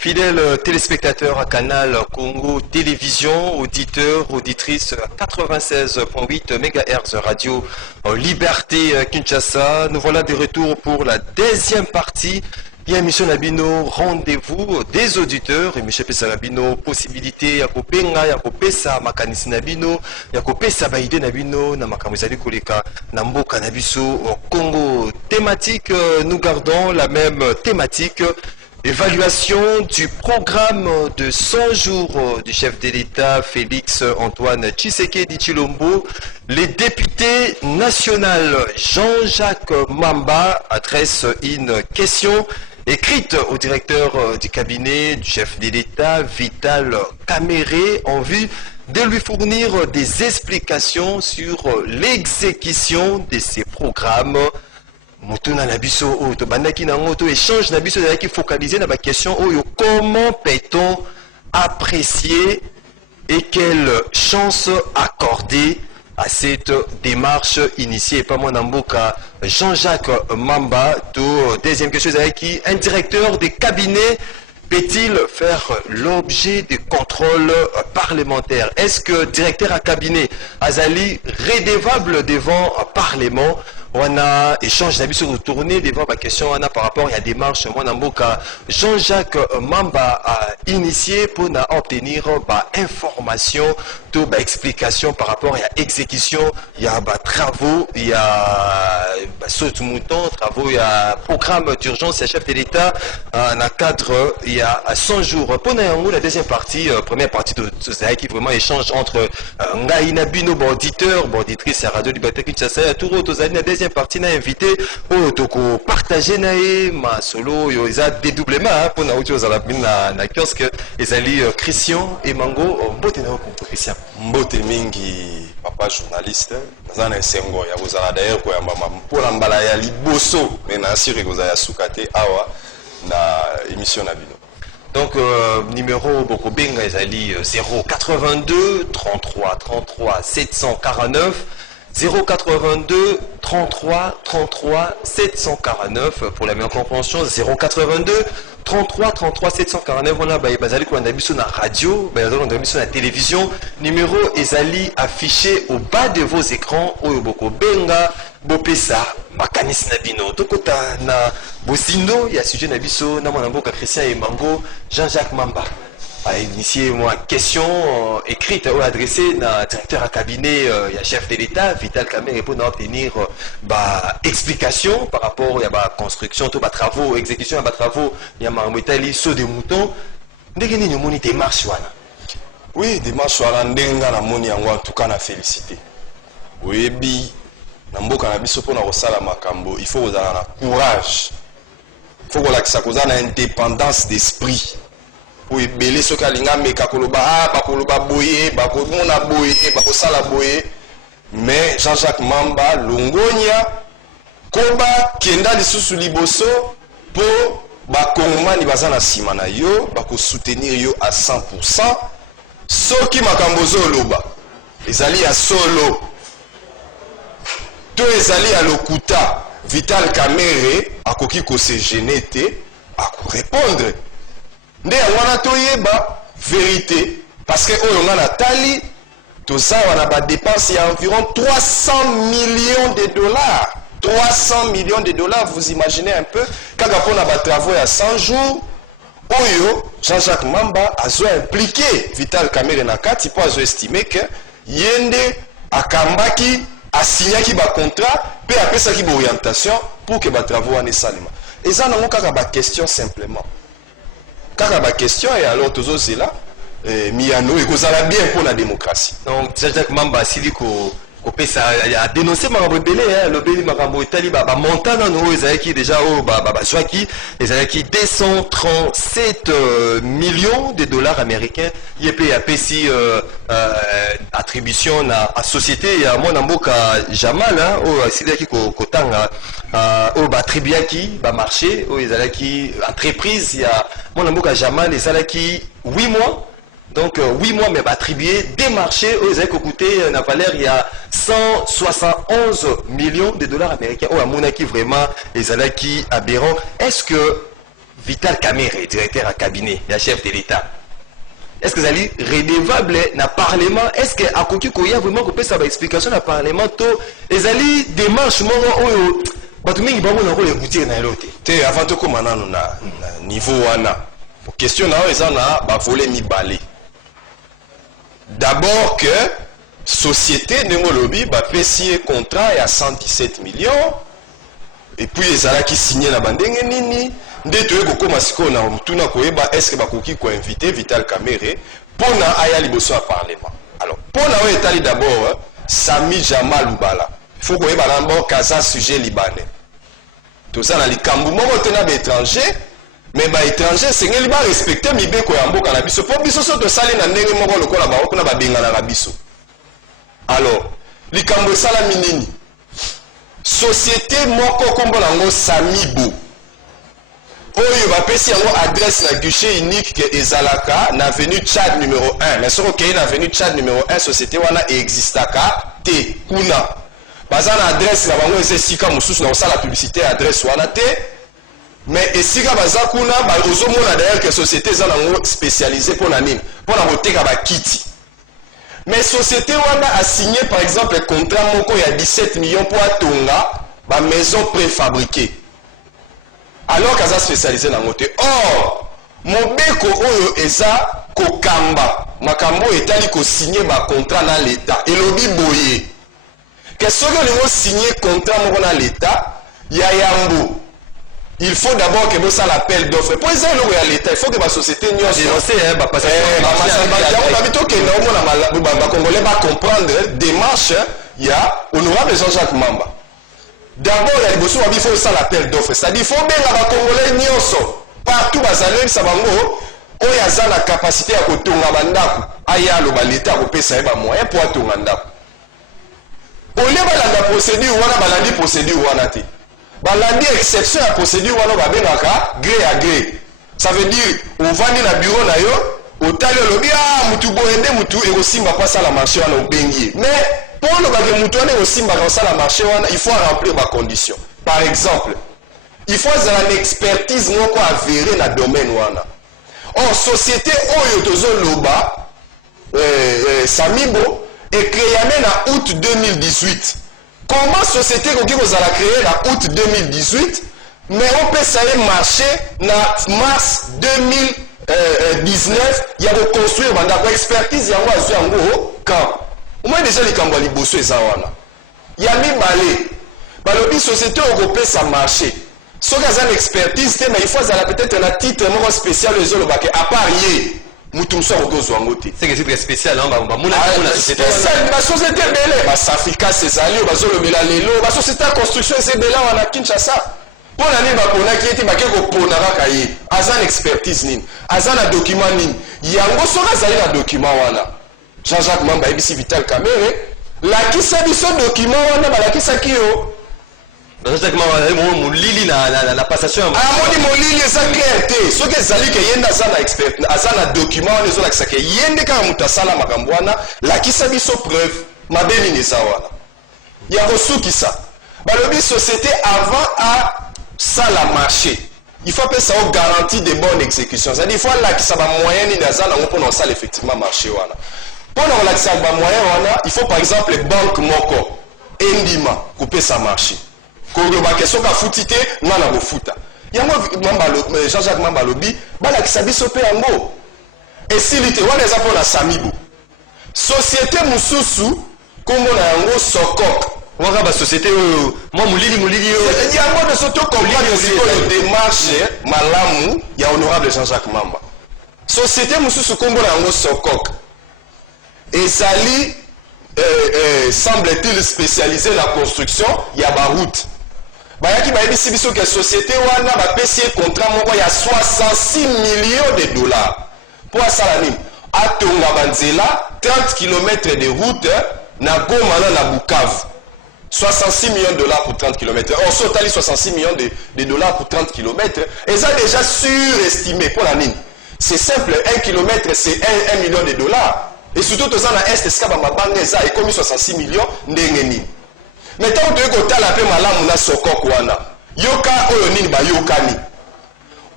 Fidèles téléspectateurs à Canal Congo Télévision, auditeurs, auditrices 96.8 MHz Radio Liberté Kinshasa. Nous voilà de retour pour la deuxième partie. Il y a émission Nabino, rendez-vous des auditeurs. Et M. Pesa Nabino, possibilité, ya kopenga, ya kopesa makanisi Nabino, ya kopesa baide Nabino, na makamuzali koleka, na mboka Nabiso au Congo. Thématique, nous gardons la même thématique. Évaluation du programme de 100 jours du chef de l'État Félix Antoine Tshisekedi Tshilombo. Les députés nationaux Jean-Jacques Mamba adressent une question écrite au directeur du cabinet du chef de l'État Vital Kamerhe en vue de lui fournir des explications sur l'exécution de ces programmes. Motuna Nabiso, to bandaki nango to échange Nabiso qui focalisé dans la question comment peut-on apprécier et quelle chance accorder à cette démarche initiée par mon amboka Jean-Jacques Mamba. Deuxième question qui un directeur de cabinet peut-il faire l'objet de contrôle parlementaire? Est-ce que directeur à cabinet Azali redevable devant Parlement? On a échangé d'avis sur retourner devant ma question par rapport à la démarche Mwanamboka Jean-Jacques Mamba a initié pour obtenir information, explication par rapport à l'exécution. Il y a travaux, il y a saut mouton, travaux, il y a programme d'urgence, il y a chef de l'État dans le cadre, il y a 100 jours. Pour la deuxième partie, première partie de ça qui vraiment échange entre Ngaïna Bino, auditeur, auditrice à Radio Liberté Kinshasa, tout autre deuxième partie n'a invité au partager ma solo yo isa dédoublement pour na audio za na kiosque ezali Christian et Mango mbote na ko Christian mbote mingi papa journaliste zana esengo ya bozala d'ailleurs ko ya mama pour mbala ya liboso mais na assuré ko za ya sukate awa na émission na bino. Donc numéro Bokobenga ezali 082 33 33 749 082 33 33 749 pour la meilleure compréhension. 082 33 33 749. Voilà, bazali ko ndabiso na radio, bazali ko ndabiso na télévision. Numéro ezali affiché au bas de vos écrans. Oyo boko benga bopesa makanis na bino. Tokota na bosindo ya sujet na biso na mwana mboka Christian et Mango Jean-Jacques Mamba a initié une question écrite ou adressée à directeur à cabinet et chef de l'État Vital Kamerhe pour obtenir explication par rapport à la construction, tous les travaux, exécution des travaux, il y a un saut de mouton. Vous démarche oui, démarche ndenga na moni yango en tout cas na félicité. Oui, bi na mboka na biso pona kosala makambo, il faut kozala na courage. Il faut kolakisa kozala na indépendance d'esprit. Pour ebele soki alinga meka koloba bakoloba boye bakomona boye bakosala boye mais Jean-Jacques Mamba longonia koba kenda lisusu liboso po bakongomani baza na nsima na yo bakosoutenir yo à 100%. Soki makambo ozoloba ezali ya solo to ezali ya lokuta Vital Kamerhe akoki kose gêner te akorépondre nde wana toyeba vérité parce que oyo nga natali toza wana ba dépense ya environ 300 millions de dollars. 300 millions de dollars, vous imaginez un peu kaka pona ba travaux ya 100 jours oyo Jean-Jacques Mamba azo impliqué Vital Kamerhe na kati po azo estimer que yende akambaki asignaki ba contrat pe apesaki ba orientation pour que ba travaux wana esalema. Eza nango kaka ba question simplement. Car ma question est alors tous aussi là, Miano et Kozala bien pour la démocratie. Donc Jean-Jacques Mamba Siliko Kopesa a dénoncé ma rebelle, le béni Marambo Itali Montana no ezaki déjà au Swaki ezaki 237 millions de dollars américains. Yepé a pesi attribution à société ya mona mboka Jamal au sidaki kotanga au tribiaki ba marché au ezalaki entreprise ya mona mboka Jamal ezalaki 8 mois. Donc 8 mois mais attribué des marchés aux coûté n'a valeur il y a 171 millions de dollars américains. Oh, à Monaki vraiment les alaki aberrant. Est-ce que Vital Kamerhe, directeur à cabinet, le chef de l'État. Est-ce que vous allez redevable dans le Parlement? Est-ce que à Koki Koya vraiment qu'on peut savoir explication dans le Parlement? Les alliés démarche moi oh batumingi bango na rôle boutir na l'autre. Te avant de commencer na niveau wana. Question na eza na ba voler mi balé. D'abord que société Ndenge Lobi ba pesier contrat à 117 millions et puis les ala qui signé na bandenge nini nde toye kokoma siko na mutuna koyeba est-ce que bakoki ko inviter Vital Kamerhe pona aya liboso ya parlement. Alors pona o etali d'abord Sami Jamal Mbala. Il faut koyeba d'abord kaza sujet libanais. Tout ça na likambu moko tena ba étranger mais ba étranger sengeli ba respecter mibeko ya mboka na biso po biso so to sali na ndenge moko lokola ba okuna ba bengana na biso. Alors likambu sala minini société moko kombo nango Samibo oyo bapesi yango adresse na guichet unique ke ezalaka na avenue Tchad numéro 1 mais soko kei na avenue Tchad numéro 1 société wana existaka te kuna baza na adresse na bango eza esika mosusu na kosala publicité ya adresse wana te mais esika baza kuna ozomona d'ailleurs ke société eza nango spécialisé mpona nini mpona koteka bakiti mais société wana a signé par exemple contrat moko ya 17 millions pour atonga ba maison préfabriquée alors kaza spécialisé na ngote. Or mobeko oyo eza kokamba makambo etali ko signer ba contrat na l'état elobi boye que soki olingo signer contrat moko na l'état ya yambo il faut d'abord que vous ça l'appel d'offre pour ça le ya l'état il faut que la société nyonso dénoncer ba passer ba congolais va comprendre démarche ya honorable Jean-Jacques Mamba. D'abord il faut ça l'appel d'offre c'est-à-dire il faut benga ba congolais nyonso partout bazali sa bango oyo aza na capacité ya kotonga bandako aya lo ba l'état ko pesa ba moyen pour atonga ndako ole balanda procédure wana balandi procédure wana te balandi exception à procédure wana babengaka gré à gré. Ça veut dire ovandi na bureau na yo otali olobi mutu boende mutu ekosimba kwa sala marché wana obengi mais pour le bagage mutu wana ekosimba kwa sala marché wana il faut remplir ma condition. Par exemple il faut avoir une expertise moko avérée na domaine wana. Or société oyo tozoloba Samibo est créée en août 2018. Comment société qui vous a créé en août 2018 mais on peut savoir marché en mars 2019 il y a reconstruire une expertise quand au moins déjà les cambouali bosso et zawana il y a mis balé balobi société européenne ça marché ce qu'il y a une expertise mais il faut peut-être un titre spécial les autres à part hier mutumso okozwa ngote c'est que c'est spécial hein ba mona société ba société belé ba Safrika Césali bazolobela lelo ba société de construction c'est belé wana Kinshasa pona ni ba pona ki eti ba ke ko pona kaka ye azan expertise nini azan document nini yango soka zali na document wana Jean-Jacques Mamba ebisi Vital Kamerhe la kisa biso document wana ba la kisa kiyo Jean-Jacques Mamba molili na passation amoni molili eza clair te soki ezali ke yenda aza na expert aza na document wana ezolakisa ke yende kaka moto asala makambo wana lakisa biso preuve mabe nini eza wana ya kosukisa balobi société avant à sala marché il faut appeler ça une garantie de bonne exécution c'est-à-dire il faut lakisa ba moyen nini aza nango mpona kosala effectivement marché wana mpona kolakisa ba moyen wana il faut par exemple banque moko endima kopesa marché koloba ke soki afuti te nga na kofuta yango Jean-Jacques Mamba alobi balakisa biso mpe yango esili te wana eza mpona Samibo société mosusu kombo na yango Sokok waka ba société oyo mwa mulili oyo yango biso tokomprendre sikoyo démarche malamu ya honorable Jean-Jacques Mamba société mosusu kombo na yango Sokok ezali semble-t-il spécialisé la construction ya baroute bayaki bayebisi biso ke société wana bapesi contrat moko ya 66 millions de dollars pour asala nini atonga banzela 30 km de route na Goma na Bukavu 66 millions de dollars pour 30 km. Or, sotali 66 millions de dollars pour 30 km. Et ça déjà surestimé pour la ligne. C'est simple, 1 km c'est 1 million de dollars. Et surtout, tout ça, dans l'Est, c'est et comme 66 millions de. Mais tant que tu as la paix, malamu na sokok wana. Yoka oyo nini ba yoka ni.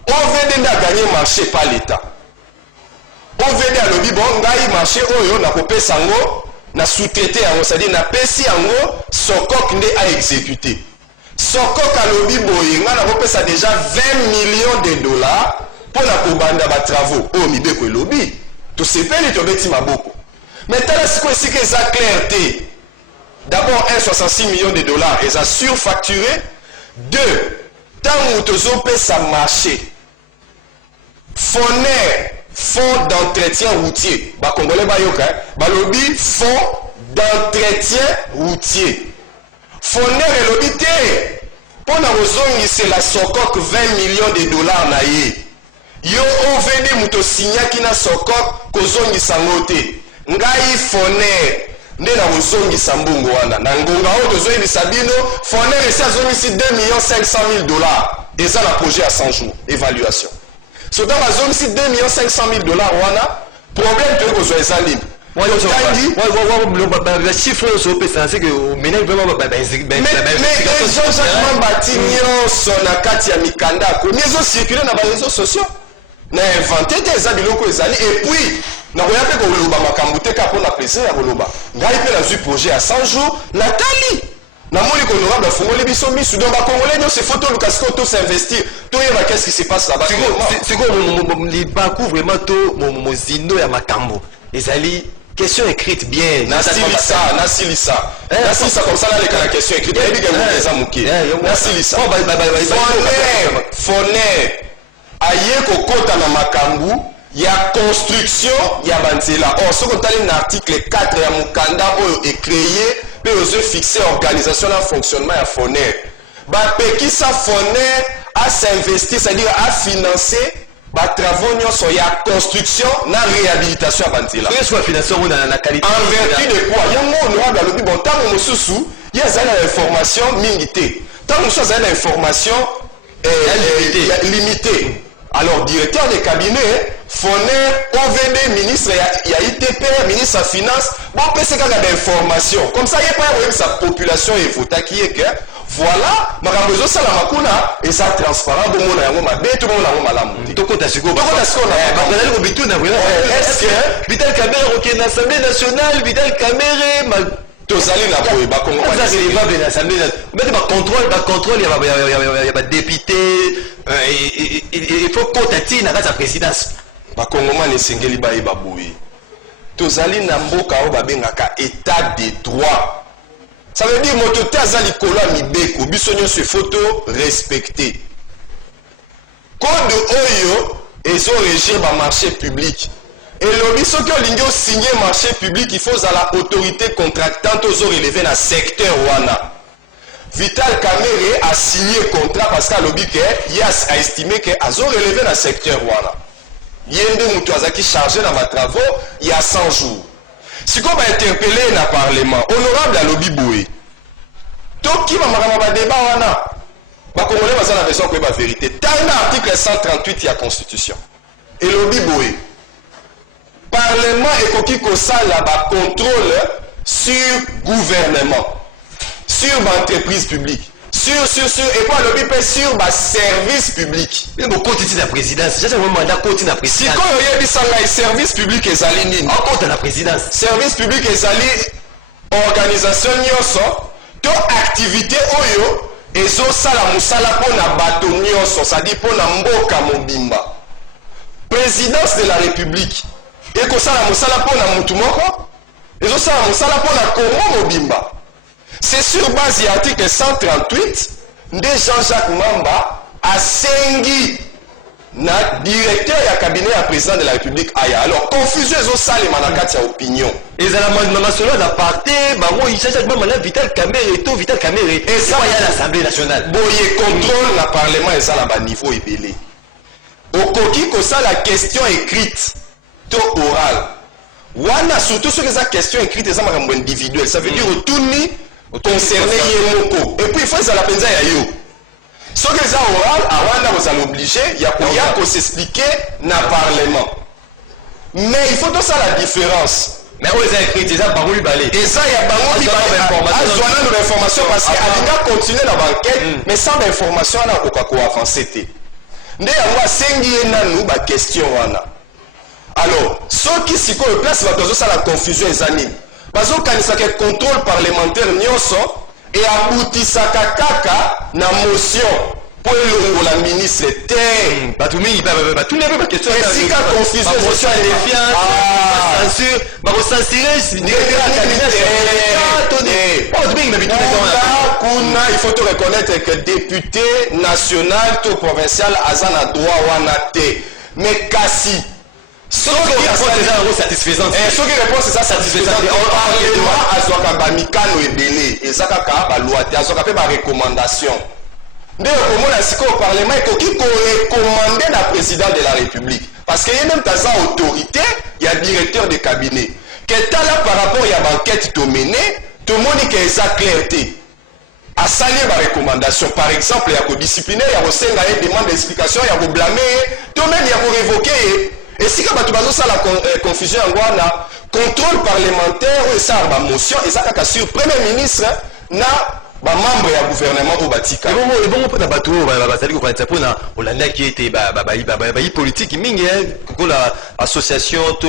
OVD a gagné marché par l'État. OVD a lobby bon ngai marché oyo na kopesa ngo na sous-traité yango, c'est-à-dire na pesi yango Sokok nde a exécuté. Sokok a lobby boye nga na kopesa déjà 20 millions de dollars pour la kobanda ba travaux o mibeko lobby. To sepeli to beti maboko. Maintenant ce que c'est que ça clarté. D'abord 1,66 millions de dollars et ça surfacturé. 2, tant où tu as marché, fonds d'entretien routier. Bah congolais bah yoka, bah lobby fonds d'entretien routier. Fonner et lobby té. Pour la raison c'est la Sokok 20 millions de dollars na ye. Yo OVD muto signa ki na Sokok kozongi sangote. Ngai fonner. Nde na kozongisa mbongo wana na ngonga oyo tozoyebisa bino Foner esi azongisi 2 500 000 dollars eza na projet à 100 jours évaluation soki bazongisi 2 500 000 dollars wana problème toyei kozwa eza libre chiffre ozopesa c'est que menai vraiment Jean-Jacques Mambati nyonso na kati ya mikanda akomi ezocircule na bareseaux sociaux na inventé te eza biloko ezali et puis nakoya mpe koloba makambo te kaka mpona plaisir ya koloba ngai mpe nazwi projet à 100 jours natali namoni konorable afungoli biso misu donc bakongolais nyonso ifo toluka sikoyo tosinvestir toyeba qu'est-ce qui se passe là-bas sikoyo libaku vraiment to mozindo ya makambo ezali question écrite bien nasilisa comme ça naleka na question écrite nayebi ke moto eza moke nasilisa Foner aye kokota na makambu ya construction ya banzela. Or, ce qu'on a un article 4 ya mukanda oyo est créé pe ozo fixer organisation na fonctionnement ya Foner. Ba pekisa Foner a s'investir, c'est-à-dire a financer ba travaux nyonso ya construction na réhabilitation ya banzela. Qu'est-ce que financement na qualité en vertu de quoi yango honorable alobi bon tango mosusu ya zana information mingi te. Tango mosusu zana information limitée. Alors, directeur de cabinet, Foner, OVD, ministre, il y a ITP, ministre de Finance, bon, on peut se faire d'informations. Comme ça, il n'y a pas sa population et voter qui est que, voilà, ma rambezo salamakuna, et ça transparent, bon, on a un moment, tout le monde a un moment. Toko Tasiko, est-ce que, Vital Kamere, ok, l'Assemblée nationale, Vital Kamere, tozali na boye bakongo ça c'est les de l'Assemblée mais contrôle il y a député il faut contacter na la présidence bakongo man esengeli bayeba boye tozali na mboka oyo babengaka état de droit ça veut dire moto te aza likolo ya mibeko biso nyonso photo respecté code oyo ezo régir ba marché public. Et le soki olingi signé marché public, il faut à la autorité contractante aux relever dans le secteur wana. Vital Kamere a signé contrat parce qu'à lobby a estimé que a relevé dans le secteur wana. Yende mutu azaki chargé dans ma travaux il y a 100 jours. Si on va interpeller dans le parlement, honorable à lobby boé. Toki va marama débat wana. Ba congolais va la raison que la vérité. Dans l'article 138 il y a constitution. Et lobby boé. Parlement ekoki kosala ba contrôle sur gouvernement, sur entreprise publique, sur et pas le BIP sur ba service public. Mais bon continue la présidence. J'ai un mandat continue la présidence. Si quand il y a des service public ezali nini? En compte la présidence. Service public ezali organisation nyonso to activité oyo ezo sala musala pona bato nyonso, ça dit pona mboka mobimba. Présidence de la République. Et que ça la mosala pona mutu moko et ça la mosala pona Congo mobimba. C'est sur base de l'article 138 de Jean-Jacques Mamba asengi na directeur ya cabinet ya président de la République aya. Alors confusion ezo salema na kati ya opinion. Et ça la nationale la partie bango Jean-Jacques Mamba la Vital Kamere to Vital Kamere et ça y a l'Assemblée nationale. Boye contrôle la parlement et ça la ba niveau ebelé. Okoki ko ça la question écrite oral. Wana surtout sur les questions écrites des makambo individuelles, ça veut dire autourni concerné yemoko. Et puis il faut ça la penza ya yo. Ce que ça oral, avant vous allez obliger, il y a qu'on s'expliquer na parlement. Mais il faut tout ça la différence. Mais on les a écrit déjà par où balé. Et ça il y a bango qui va information parce que alinga continuer la banquette mais sans information na kokako avancer. nde yango asengi ye nanu baquestion wana. Alors soki sikoyo place bato bazosala confusion eza nini, bazokanisaka contrôle parlementaire nyonso e abutisaka kaka na motion pour elongola ministre te. Bato mingi batunde pe baquestion esika confusion motion ya défiance censure bakocensurer directeur ya cabinet kuna. Il faut te reconnaître que député national to provincial aza na droit wana te, mais kasi soki réponse eza satisfaisante parlement azwaka bamikano ebele eza kaka baloi te, azwaka mpe barecommandation. Nde okomona sikoyo parlement ekoki korecommande na président de la république parce que ye même taza autorité ya directeur de cabinet ke tala par rapport ya banquête tomene tomoni ke eza clair te asali barecommandation par exemple ya kodiscipline ya kosenga ye demande d'explication ya koblame ye to même ya korevoke ye. Esika bato bazosala confusion yango wana contrôle parlementaire oyo esala bamotion eza kaka sur premier ministre na bamembre ya gouvernement oyo batika ebongo mpona bato oyo bazali kokanisa mpona olandaki ete bayi politike mingi kokola association to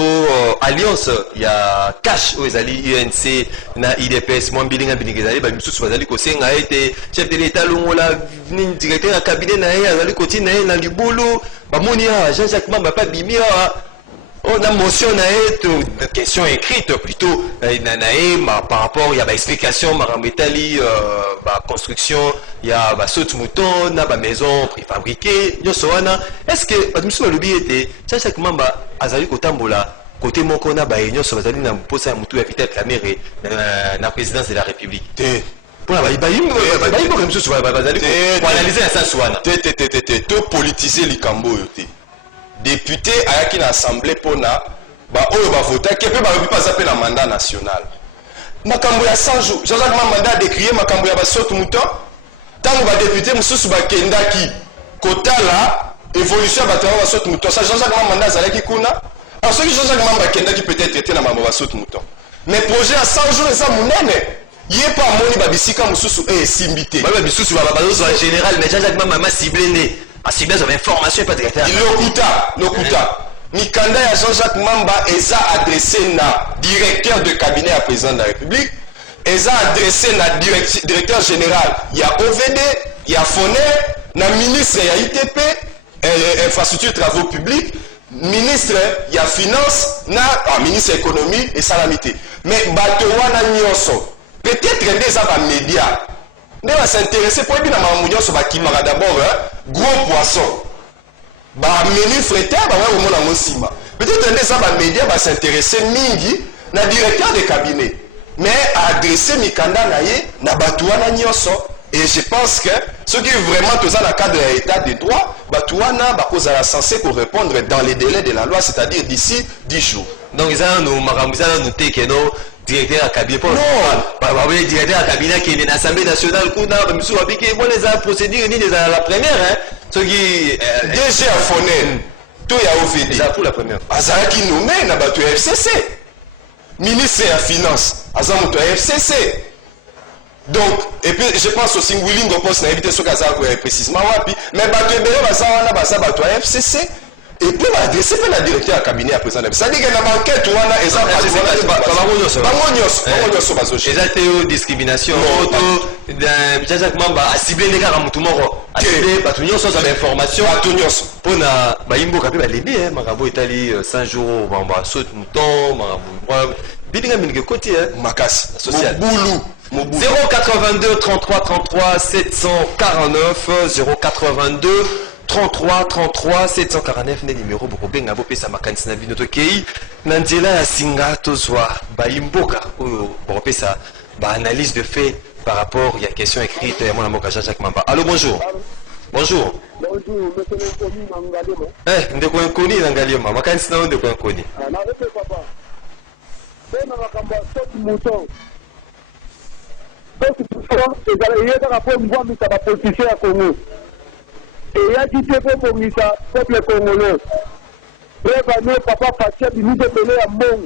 alliance ya cash oyo ezali UNC na IDPS mwa mbilinga ezali bamisusu bazali kosenga ete chef de l'état alongola directeur ya cabinet na ye azali kotina ye na libulu bamoni awa Jean-Jacques Mamba pa bimi awa on a motion na question écrite plutôt par rapport il y a explication marambetali construction il y a saute mouton na maison préfabriquée yosoana est-ce que admission le billet était chaque Mamba azali kotambola côté moko na ba union so bazali na posa ya mutu ya peut-être la mairie na présidence de la République pour la bazali pour analyser la sens wana to politiser likambo yote. Député ayaki na assemblée pona ba oyo bavotaki pe balobi baza pe na mandat national makambo ya 100 jours. Jean-Jacques Mamba a décrié makambo ya basote mouton tango badéputé mosusu bakendaki kotala évolution ya bato ya basote mouton sa Jean-Jacques Mamba azalaki kuna. Alors soki Jean-Jacques Mamba akendaki peut-être ete na mambo basote mouton mais projet ya 100 jours eza monene ye pa moni babisika mosusu esimbi te babisusu babazo en général mais Jean-Jacques Mamba ciblé né a ciblé sur information pas directeur lokuta mikanda ya Jean-Jacques Mamba eza adressé na directeur de cabinet à président de la République eza adressé na directeur général ya OVD ya FONER na ministre ya ITP infrastructure travaux publics ministre ya finance na ministre économie et salamité mais bato wana nyonso peut-être nde eza ba média nde va s'intéresser pour ebina makambo nyonso bakimaka d'abord gros poisson bameni freter bawa komona ngo nsima peut-être nde eza bamédia basinteresse mingi na directeur de cabinet mais adresse mikanda na ye na bato wana nyonso. Et je pense que ce qui est vraiment tout ça dans le cadre de l'état de droit bato wana bakozala censé répondre dans les délais de la loi, c'est-à-dire d'ici 10 jours. Donc ils ont makambo eza no tekeno directeur à cabinet pour non directeur à cabinet qui est l'Assemblée nationale kuna bamisu babiki bon les procédures ni la première hein ce qui DG à FONER tout ya OVD ça pour la première azalaki nommé na bato ya FCC ministre ya finance azamoto ya FCC. Donc et puis je pense aussi Willingo poste na éviter ce cas précisément wapi mais bato ebele baza wana baza bato ya FCC et puis on va adresser la directeur à cabinet à présent. Ça dit que la banquette ou a eza eza discrimination auto Jean-Jacques Mamba a ciblé les gars mutu moko a ciblé bato nyonso za information bato nyonso pona bayimboka pe balebi makambo etali 100 jours bamba saute mouton makambo bidinga mingi côté makasi social bulu 082 33 33 749 082 33 33 749 ne numéro bokobenga bopesa makanisi na bino tokei na nzela ya singa tozwa bayimboka oyo bopesa analyse de fait par rapport à la question écrite ya mwana mboka Jean-Jacques Mamba. Allô, bonjour. Bonjour. Bonjour, ndeko nkoni na ngaliema makanisi na ndeko nkoni. Na rete papa. Tena makamba soti mouton. Donc il y a un rapport moi mais ça va politicien à Congo. Et il y a dit que pour misa peuple congolais. Bref, nous papa Fatia nous de donner à mon.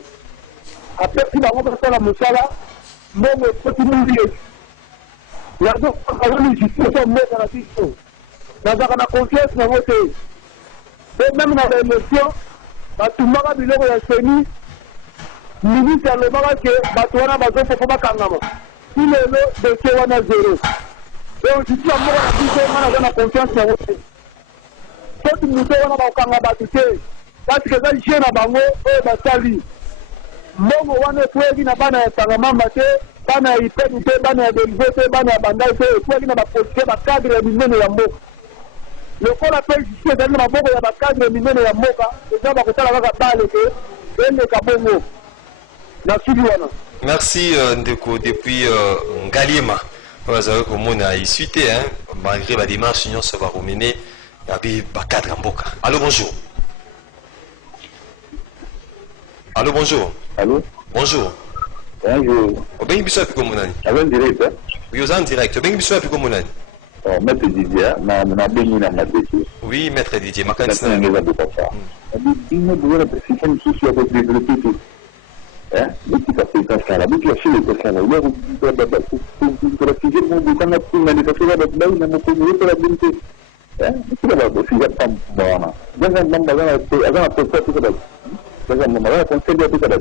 Après si la robe ça la musala, mon petit mourir. La donc quand on dit que ça moi dans la question. Dans la confiance dans votre mpe meme na baélection batumbaka biloko ya seni ministre alobaka ke bato wana bazofofo bakangama ti lelo dossier wana zero donc titi ya moko na biso nga naza na confiance na wo te soti moto wana bakokanga bato te parce que eza jie na bango oyo basali mbongo wana ekweyaki na bana ya tangamamba te bana ya ipenu te bana ya delive te bana ya bandai te ekweyaki na bapolisier bacadre ya minene ya mboka lokola mpe justice ezali na maboko ya bacadre minene ya mboka eza bakosala kaka bale ke eleka bongo na sudi wana. Merci Ndeko depuis Ngaliema. Vous avez comme a suite malgré la démarche nyonso va mener abi bakadre ya mboka. Allô bonjour. Allô bonjour. Allô Bonjour. Bonjour. Obengi biso api komonani. Avec direct hein? Oui, aux en direct. Obengi biso api komonani. Oh, maître Didier, na bengi na madeki. Oui, maître Didier, makanisi na na. ngeza bukasa. Dino bugara position sisi ya développer tout. Hein? Biki ka peka sala, biki ya shile kwa sala. Ile kwa figure mo bukana kuna ni kasura ba bai na mo ko para binte. Hein? Biki ba bo siga pam bana. Jaga mamba agana pesa tu kada. Jaga mamba agana conseil tu kada.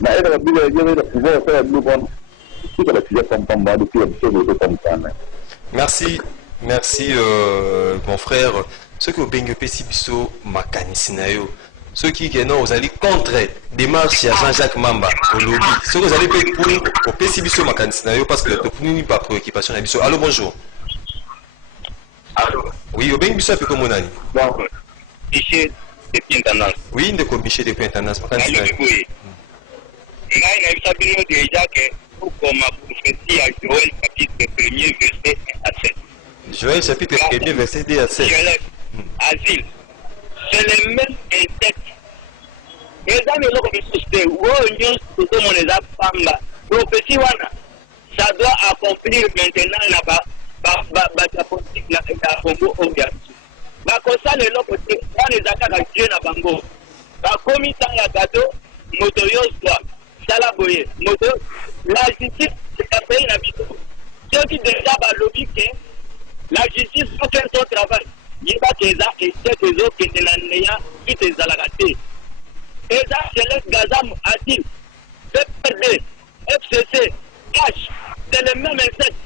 Na era bila ya jere da pouvoir faire blue bon. Biki ka siga pam ba du pia biso do comme ça. Merci, merci mon frère. Ceux qui ont bengi pesi biso makanisi na yo. Ceux qui non vous allez contre démarche à Jean-Jacques Mamba au lobby. Ceux qui vous allez pour au pesi biso makanisi na yo parce que tu n'as pas préoccupation na biso. Allô bonjour. Allô. Oui, au bengi biso api komonani. Bon. Ici depuis intendance. Oui, ndeko Michel depuis intendance makanisi na yo. Ngai na bisa bino déjà que pour comme prophétie à Joël chapitre 1er verset 1 à 7. Joël chapitre 1er verset 2 à 7. Asile. C'est le même insecte. Et dans le local de société, où on tout le monde est pamba. Prophétie wana, ça doit accomplir maintenant la politique la Congo Obia. Ba kosa le local on est à Dieu na bango. Ba komita ya gado moto yoswa sala boye moto la justice c'est un pays na bito. Ceux qui déjà ba lobby que la justice faut faire son travail. Yiba keza et ces autres qui ne n'ayant qui te zalagate. Et ça c'est le gazam asile. PPD, FCC, H, c'est le même insecte.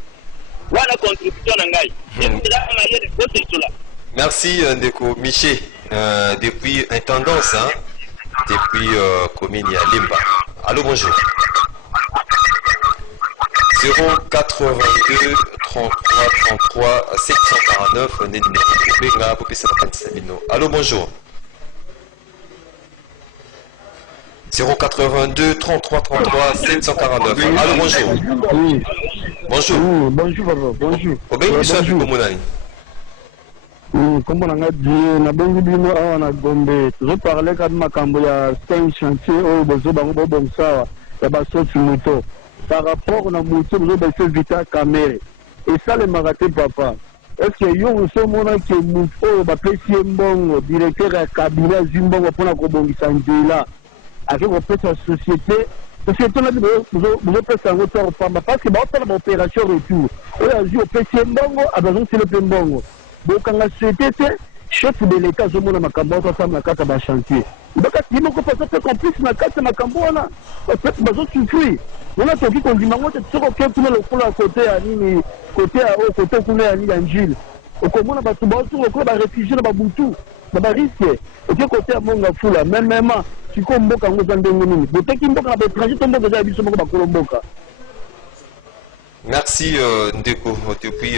Voilà contribution nangai. Merci Ndeko Miché depuis intendance depuis commune ya Limba. Allô bonjour. 082 33 33 749 numéro pour pesa makanisa. Allô bonjour. 082 33 33 749. Allô bonjour. Oui. Bonjour. Bonjour papa, bonjour. Obengi biso api komonani. Kombo nanga die na bengi bino awa na Gombe tozoparle kadi makambo ya 5 chantier oyo bozo bango bobongisa ya basosi moto par rapport na moto bozobese vita camere esalemaka te papa est-ce que yo osomona ke moto oyo bapesi ye mbongo directeur ya kabila azwi mbongo mpona kobongisa nzela ake kopesa société nati bozopesa yango to kopamba parce que baosala baopération retour oyo azwi opesi ye mbongo abazosila mpe mbongo bokanga société te chef de l'état azomona makambo wana asala na kati ya bachantier bakati ye moko paza mpe complice na kati ya makambo wana bazosouffrir wana toki kondima ngo te soki oke kuna lokola ya kote ya nini kote kuna ya nini ya njile okomona bato baosuka lokola barefugie na babutu na bariske oke kote ya monga fula memema sikoyo mboka yango eza ndenge nini boteki mboka na baétranger to mboka eza ya biso moko bakolo mboka. Merci Ndeko depuis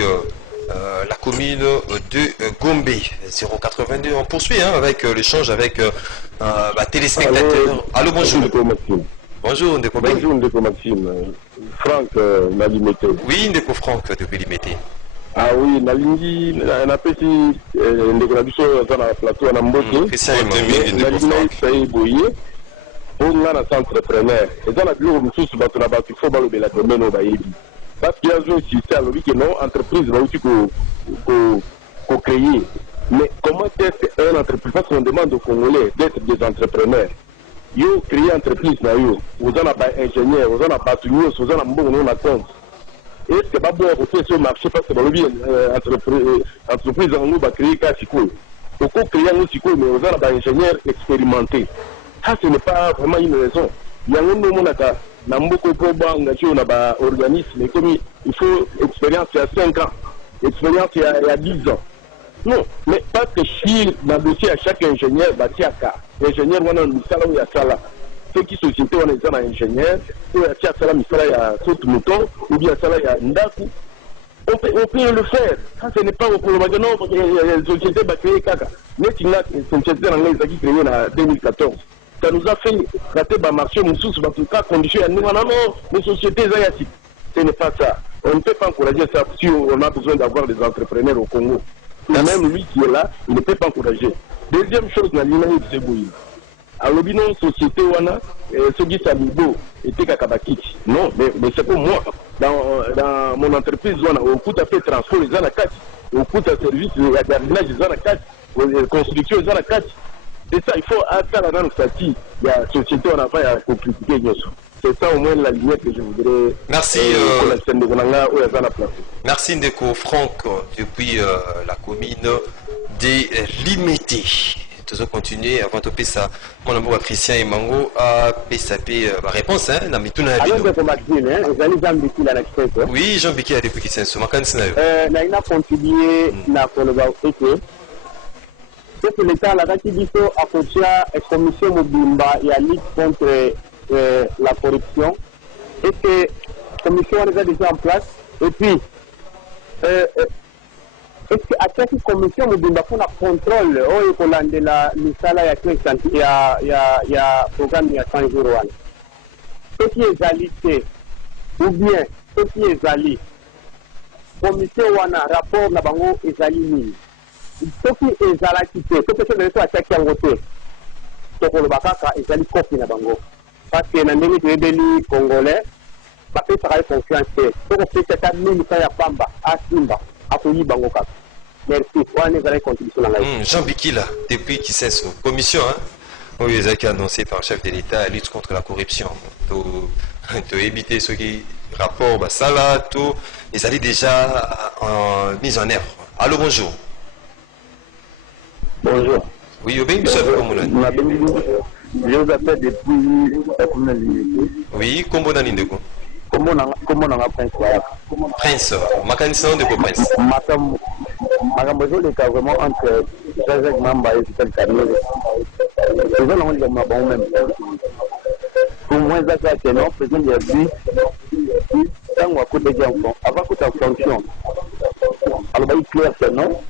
la commune de Gombe 082. On poursuit avec l'échange avec téléspectateurs. Allô bonjour. Bonjour Ndeko. Bonjour Ndeko Maxime. Franck Nalimete. Oui Ndeko Franck depuis Limete. Ah oui, nalingi napesi ndeko na biso aza na plateau na mbote. Nalingi sai boye. Bonga na entrepreneur. Eza na biloko mosusu bato na bato fo balobela komene oyo bayebi. Parce qu'il y a un système, oui, que non, entreprise va aussi co-créer. Mais comment être une entreprise? Parce qu'on demande aux Congolais d'être des entrepreneurs. Yo créer entreprise, vous en avez pas ingénieur, vous en avez pas tout, vous en avez bon nom à compte. Est-ce que pas bon à faire ce marché parce que dans le bien entreprise en nous va créer qu'à Chico. Pourquoi créer un psycho, mais aux ingénieurs expérimentés? Ça, ce n'est pas vraiment une raison. Il y a un moment dans beaucoup de organismes, mais comme il faut expérience il y a 5 ans, expérience il y a 10 ans. Non, mais parce que si dans le dossier à chaque ingénieur, l'ingénieur, on a un misala ou il y a ça là. Ceux qui société, on est un ingénieur, ou il y a ça là, misala, il y a saut mouton, ou bien ça là, il y a ndaku. On peut le faire. Ça, ce n'est pas au problème. Non, parce qu'il y a une société qui a créé Kaka. Mais il y a une société qui a créé en 2014. Ça nous a fait rater le marché, nous sous, en tout cas, conditions. Non, les sociétés, ce n'est pas ça. On ne peut pas encourager ça si on a besoin d'avoir des entrepreneurs au Congo. Et même lui qui est là, il ne peut pas encourager. Deuxième chose, la ligne de Zébouï. Alors, une société, ce qui s'amibo était Kakabakiki. Non, mais c'est pour moi. Dans mon entreprise, on coûte à fait transport, les anakati. On coûte à service, il y a jardinage, les anakati. Construction, les anakati. C'est ça, il faut attendre dans le statut. Il y a société, on a fait à compliquer. C'est ça au moins la ligne que je voudrais. Merci. Merci Ndeko Franck depuis la commune des Limités. Nous allons continuer avant de passer ça. Mon amour à Christian et Mango a PSAP la réponse. Hein, oui, Jean-Biki a depuis qu'il s'est insoumis. Il a contribué à que l'État a approché la commission Mobimba et la lutte contre la corruption. Et que la commission est déjà en place. Et puis, est-ce qu'à cette commission Mobimba pour le contrôle, on a le salaire il y a programme il y a 100 jours. Ce qui est alité, ou bien ce qui est allié, commission ou un rapport na bango est allié. Ce qui est allié, ce que c'est à chaque côté. Ce que le bakaka est allié copie na bango. Parce que dans les Congolais, ça peut faire confiance. Ce que c'est cette administration ya Pamba, à Simba, à Koyi bango kaka. Merci. Jean Bikila, depuis qui s'est sous commission, oui, ils ont annoncé par le chef de l'État la lutte contre la corruption. Pour éviter ce qui rapport, ça là, tout, ils allaient déjà mis en œuvre. Allô, bonjour. Bonjour. Oui, bien, monsieur je vous appelle depuis la commune Limité. Oui, comment on a Comment on a Prince, ma candidature de Prince. Madame, je le cas vraiment entre Jacques Mamba et Vital Camille. Les gens ont dit bon même. Pour moi, ça c'est non, président de la vie. Quand on a côté des enfants, avant que ta fonction. Alors, il est clair, c'est non.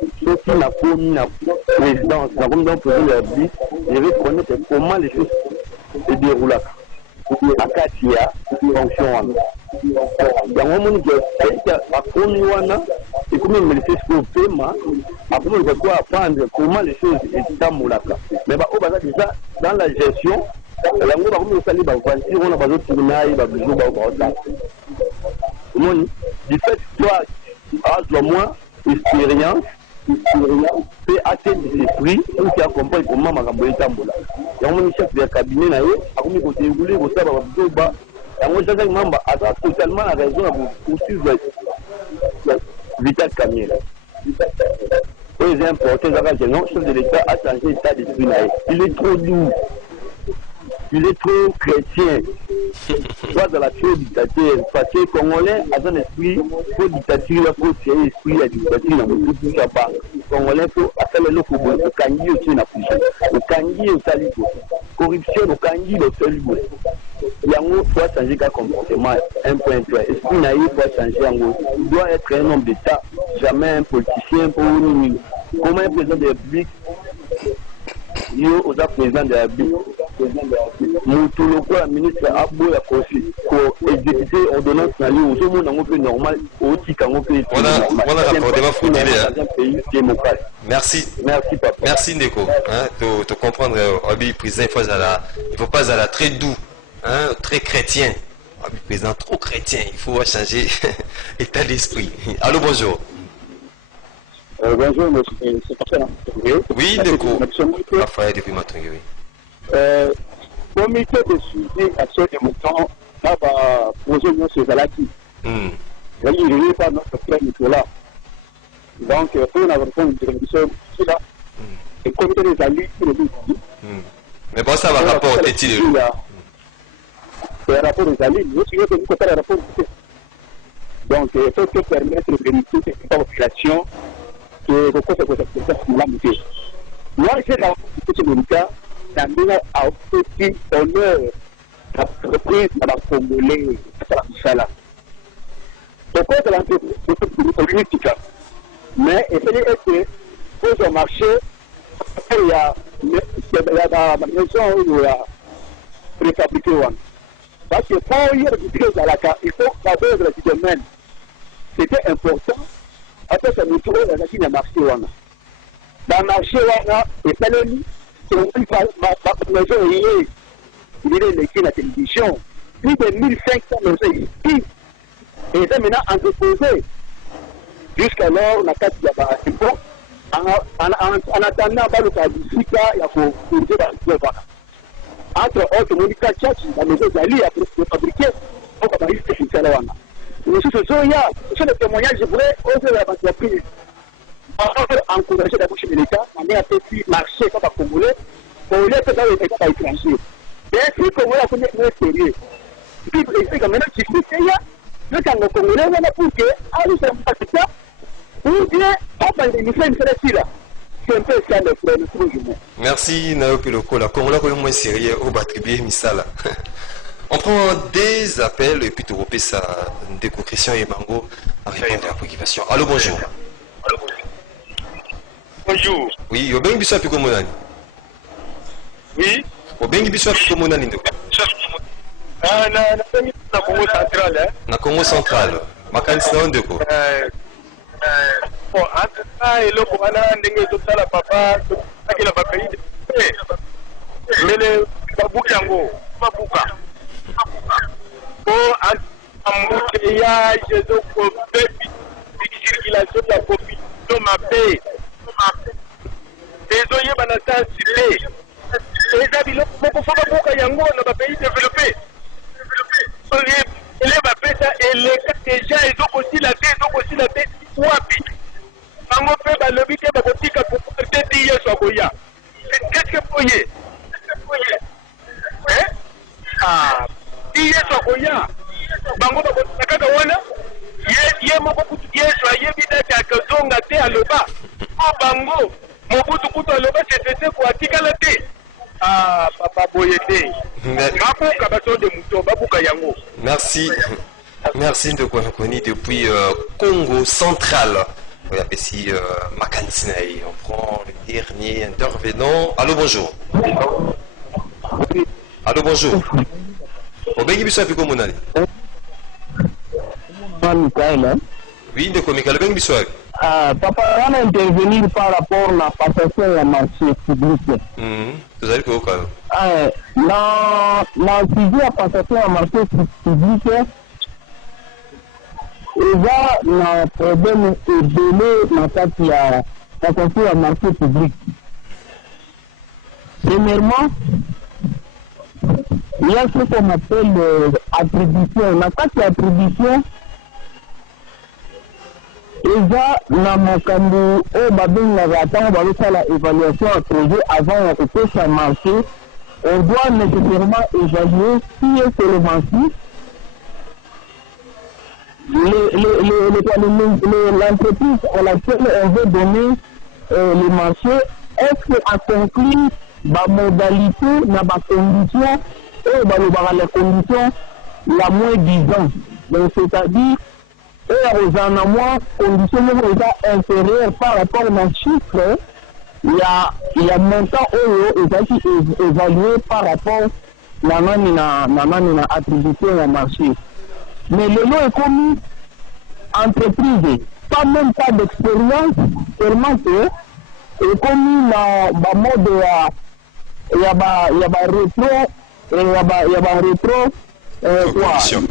Ceux qui n'ont pas la présidence, n'a pas le président de la vie, je vais connaître comment les choses se déroulent. À Katia, fonction. Dans le moment où il y a un et comment il me laisse ce paiement, après on va apprendre comment les choses sont moulaka. Mais au bas déjà dans la gestion, la ngoma comme on s'allie on a besoin de tourner, du fait toi à moi expérience peut atteindre ses prix ou qui accompagne comment makambo etambola. Yango chef de cabinet na yo akomi ko dérouler ko saba ba yango Jacques Mamba a totalement raison pour suivre Vital Camille. Oui, c'est important, le chef de l'État a changé l'état d'esprit. Il est trop doux. Il est trop chrétien. Soit dans la trop dictature. Parce que les Congolais ont un esprit trop dictature, trop tirer l'esprit à dictature dans le tout Japon. Les Congolais faut faire le loco, le kangi aussi na poussé. Le kangi au salico. Corruption, le kangi au salico. Yango doit changer de comportement. 1.3. Esprit naïf doit changer. Yango doit être un homme d'État, jamais un politicien pour nous. Comment un président de la République, yo aux président de la République, tout le corps ministre a beau la exécuter ordonnance na lui au monde en peu normal au tikango peu. Voilà rapportement foutu dans un pays démocratique. Merci. Merci papa. Merci Ndeko. Tu comprendre Abi président il faut pas aller très doux, très chrétien. Abi président trop chrétien, il faut changer état d'esprit. Allô, bonjour. Bonjour, monsieur. Oui, Ndeko. Raphaël depuis Matringé, oui. Comité de suivi action des moutons va poser nos Zalaki. Il n'y a pas notre frère Nicolas. Donc, pour une réponse de révision, c'est là. Et comité des alliés, il est dit. Mais bon, ça va rapport est-il le rapport des alliés, je suis que nous le rapport. Donc, il faut que permettre de vérifier cette population que le côté de la montée. Moi, j'ai la possibilité d'amener à aussi honneur la reprise de la Congolais à la Missala. Donc, c'est l'entreprise politique. Mais essayez que pour ce marché, il y a la maison où il y a préfabriqué. Parce que quand il y a des à la carte, il faut savoir le domaine. C'était important. Après, ça nous trouve dans le marché. Dans le marché, il y a la télévision. Plus de 1500 maisons ici. Et ça maintenant entreposé. Jusqu'alors, on a 4 impôts. En attendant, le cas d'ici, il y a pour entre autres, Monica Tchatch, la maison d'Ali a fabriqué au Cabaret de Salawana. Nous sommes là, ce sont des témoignages vrais aux entreprises. On encourager la bouche de l'État, on a fait marché comme un Congolais, pour les faire dans les États étrangers. Et si Congolais a connu un sérieux, puis c'est comme maintenant qui fait qu'il y a, le Congolais, on a pour que, ah, nous sommes pas ça, ou bien, on va les faire une sélection là. C'est un peu ça le problème. Merci Naopi Loko, la Congola est moins sérieux au Batribier Misala. On prend des appels et puis tu repères sa déconcrétion et Mango à répondre à la préoccupation. Allô, bonjour. Bonjour. Oui, au Bengi Bissau Pico Monani. Oui. Au Bengi Bissau Pico Monani. Na Congo central, hein. Na Congo central. Makanisi na ondeko. Bon, entre ça et l'autre, on a ndenge totala papa, akila bakai. Mais le babuka yango, babuka. Bon, embouteillage, circulation de la population m'a payé. Les oyer banata ciblé. Les habitants, beaucoup de babuka yango dans les pays développés. Les bapesa et les cas déjà, ils ont aussi la tête, wapi. Mango pe balobi te bakotika pour te dire so koya. Qu'est-ce que poye? Hein? Ah, dire so koya. Bango bakotika kaka wana. Ye moko kutu yeso ayebida ka kozonga te aloba. O bango mobutu kutu aloba c'était ko atikala te. Ah, papa boye te. Babuka baso de muto babuka yango. Merci. Merci de Kouakoni depuis Congo central. Oui, ici Makansinaï. On prend le dernier intervenant. Allô, bonjour. Allô, bonjour. Au Bengi Bissau Pico Monani. Oui, de Komika, le Bengi Bissau. Papa, on a intervenir par rapport à la passation de marché public. Vous allez quoi? La suivi à passation à marché public. Il y a un problème de délai dans la passation à marché public. Premièrement, il y a ce qu'on appelle attribution. La carte d'attribution, il y a dans mon cambo, l'évaluation à projet avant de faire ça marché. On doit nécessairement évaluer qui est seulement l'entreprise à laquelle on veut donner le marché, est-ce qu'elle accomplit la modalité, la condition, et la condition la moins disant. Donc, c'est-à-dire, aux en moins conditions inférieures par rapport au chiffre, il y a montant évalué par rapport à la attribution au marché. Mais le nom est commis entreprise, pas même pas d'expérience, seulement que est commis le mode il y a rétro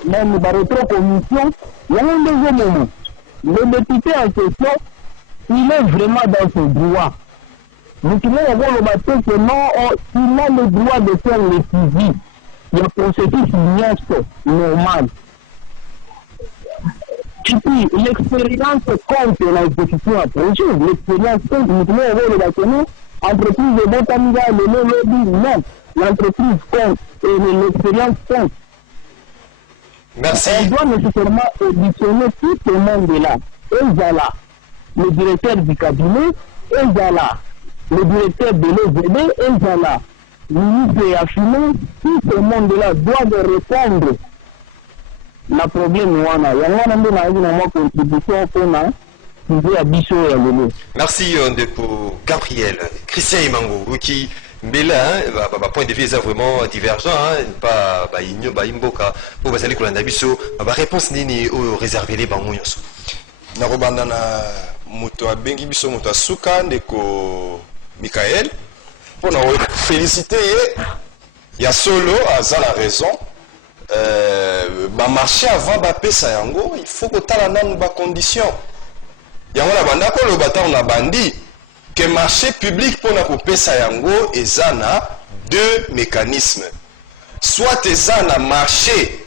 même rétro commission. Il y a un deuxième moment. Le député en question, il est vraiment dans ses droits. Nous pouvons avoir le matin que non, il a le droit de faire le suivi. Il y a procédé signature normal. Et puis, l'expérience compte dans l'exécution à projet. L'expérience compte, nous pouvons avoir le bâtiment, entreprise de Botamiga, le lobby, non. L'entreprise compte et l'expérience compte. Merci. On doit nécessairement auditionner tout ce monde-là. Ezala, le directeur du cabinet, Ezala, le directeur de l'OVD, Ezala, le ministre des Finances, tout ce monde-là doit répondre na problème wana. Yango ndo na ina mo contribution kona kuzi abiso ya lelo. Merci Ndeko Gabriel. Christian Imango, qui mais là, point de vue est vraiment divergent, pas imboka pour basali kolanda biso, ba réponse nini o réserver les bango nyonso. Na robanda na moto abengi biso moto asuka Ndeko Michael pour na féliciter ya solo aza la raison. Ba marché avant ba pesa yango, il faut que tala nanu ba condition. Yango na banda ko lo bata na bandi que marché public pour na pesa yango ezana deux mécanismes. Soit ezana marché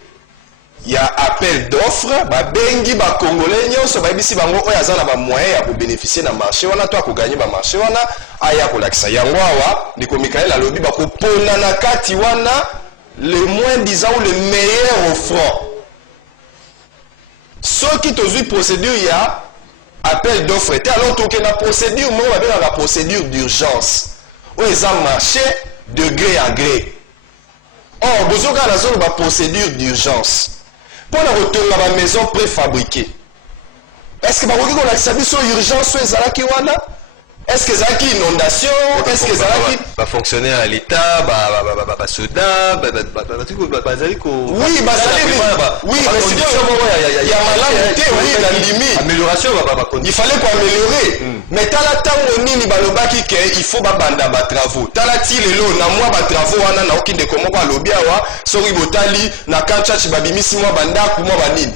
ya appel d'offres, ba bengi ba congolais nyonso ba bisi bango oyo azana ba moyen ya ko bénéficier na marché wana to ko gagner ba marché wana aya ko lakisa yango awa Ndeko Michael alobi ba ko pona na kati wana le moins disant ou le meilleur offrant. Ce qui te dit procédure, il y a appel d'offres. Alors, tu as la procédure, moi, on a la procédure d'urgence. Où ils ont marché de gré à gré. Or, vous avez la zone de la procédure d'urgence. Pour la retourner à la maison préfabriquée. Est-ce que vous avez la service d'urgence sur les Alakiwana? Est-ce que ça a une inondation? Est-ce que ça a qui va fonctionner à l'État, soda, oui, oui, il y a malamité, oui, la limite. Amélioration, il fallait qu'on améliorer. Mais t'as la temps nini balobaki que il faut banda ba travaux. T'as la ti lelo na moi ba travaux wana na okinde komo ba lobia wa sori botali na kancha chibabimisi moi banda ku moi banini.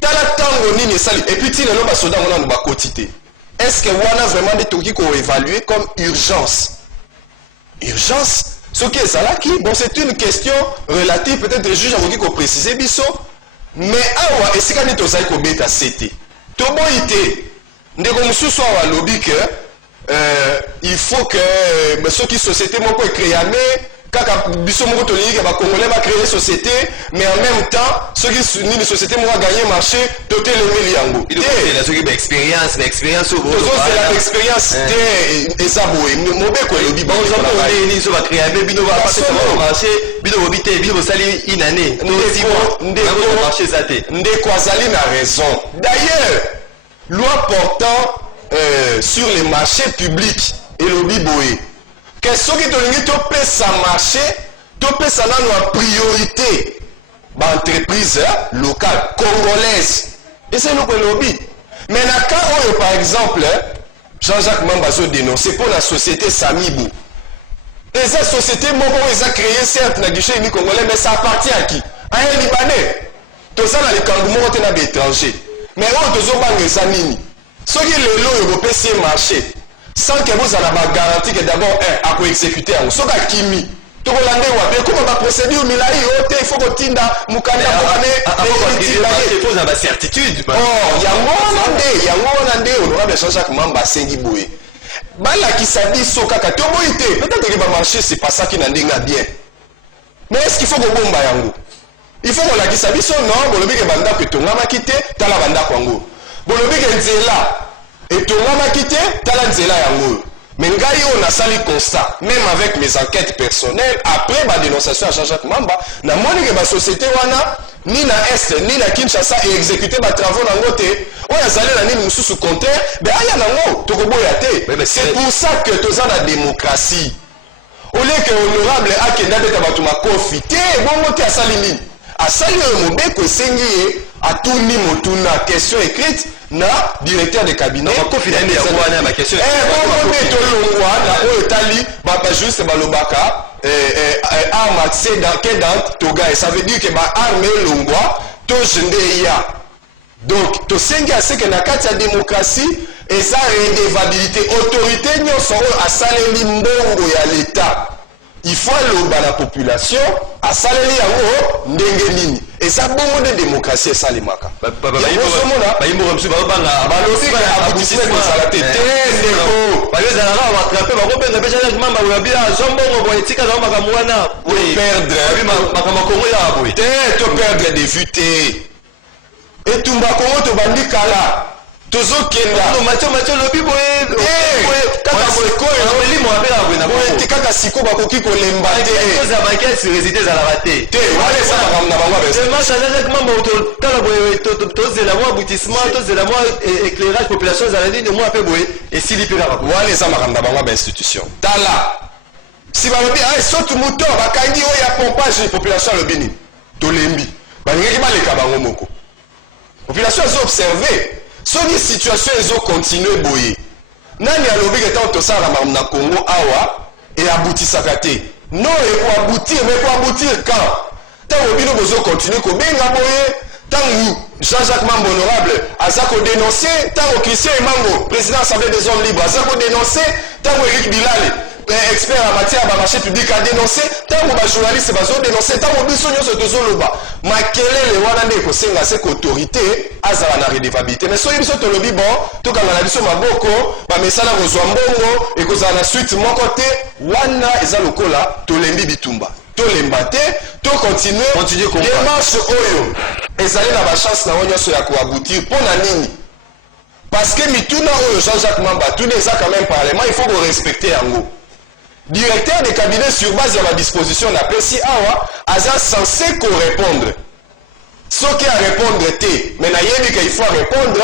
T'as la temps nini sali et puis ti lelo ba soda wana ba quotité. Est-ce que wana vraiment des trucs qu'on évalue comme urgence? Urgence? Ce qui est ça là qui, bon, c'est une question relative, peut-être le juge a voulu qu'on précise biso, mais awa, et c'est quand on a dit bêta c'était. Tout bon été, nous avons sous awa lobby que il faut que ceux qui société m'ont créé kaka biso moko toliki ke ba congolais va créer société mais en même temps ceux qui ni les sociétés vont gagner marché doter le miliango il est là ceux qui expérience au gros c'est la expérience de ezaboué mobe ko lobi bon ils ont créé bino va passer sur le marché bino obité bino sali une année ndeko marché zaté ndeko azali na raison d'ailleurs loi portant sur les marchés publics et lobi boé que ceux qui ont fait ça marché, ont fait ça en priorité. L'entreprise locale, congolaise. Et c'est le lobby. Mais dans le cas où, par exemple, Jean-Jacques Mambazo dénoncé pour la société Samibou. Et cette société, ils ont créé certes dans le guichet congolais, mais ça appartient à qui? À un Libanais. Tout ça dans les kangoumons, on a des étrangers. Mais on a des amis. Ceux qui le lot européen, c'est marché. Sans que vous ayez la garantie que d'abord, à quoi exécuter, on s'en va kimi. Tout le monde comment la procédure, il faut que tu il faut avoir certitude. Oh, il y a un honorable Jean-Jacques Mamba Sengiboui. Bala qui s'habille sur kaka, peut-être que va marcher, c'est pas ça qui n'a bien. Mais est-ce qu'il faut que bomba yango? Il faut qu'on la qui s'habille sur non, bon le que banda que ton mama quitté, t'as la banda kwango. Bon le que nzela. Et tout le monde a quitté, Talanzela Yango. Mais on a sali constat, même avec mes enquêtes personnelles, après ma dénonciation à Jean-Jacques Mamba, na moni que ma société wana, ni na Est, ni na Kinshasa, et exécuté ma travaux dans l'autre, on a salé la nini sous compteur, mais aya nango, tokobo yate. C'est pour ça que tous la démocratie. Au lieu que honorable Akenda Beta Batuma confité, bon moté à Salini. À Salini, mon bec, c'est à tout ni motuna, question écrite. Na directeur de cabinet ma question juste balobaka arme toga ça veut dire que ba arme longwa to ya donc to senga c'est que na kati ya démocratie et ça redevabilité autorité nyonso a saleli mbongo ya l'état il faut aloba la population asaleli yango ndenge nini eza bongo de démocratie esalemaka bayimbo kamsu babanga balobi aboutissement kozala te ndeko bayozalaka batrape bakobenga mpe jacques mamba oyabia azombongo boye etika zango makambo wana makambo kongo ya boye te to perdre de vue te etumba kongo tobandi kala tozokenda matio lobi boye kaka siko bakoki kolemba te wana eza makambo na bango tozela mwa aboutissement tozela mwa éclairage population ezala nini mwa mpe boye esili mpe kaka wana eza makambo na bango bainstitution tala si balobi soki moto bakangi oyo ya pompage population alobi nini tolembi balingaki baleka bango moko population ezoobserve soki situation ezokontinue boye nani alobi ke ntango tosalaka makambo na congo awa eabutisaka te non ekoaboutir mais ekoaboutir quand ntango bino bozokontinue kobenga boye ntango Jean-Jacques Mambo honorable aza kodénonce ntango Christian Emango président assemblée des hommes libres aza kodénonce ntango Eric Bilal expert en matière ya bamarché public adénonce ntango bajournaliste bazodénonce ntango biso nyonso tozoloba makelele wana nde ekosenga se qu'autorité azala na redevabilité mais soki biso tolobi bon tokanga na biso maboko bamesala kozwa mbongo ekozala na suite moko te wana eza lokola tolembi bitumba tolemba te tocontinue démarche oyo ezali na bachance na yo nyonso ya koaboutir mpo na nini parce que mituna oyo Jean-Jacques Mamba tuna eza quand même parlement il faut korespecte yango directeur de cabinet sur base ya badisposition na pesi awa aza censé korépondre soki arépondre te mais nayebi ke il faut répondre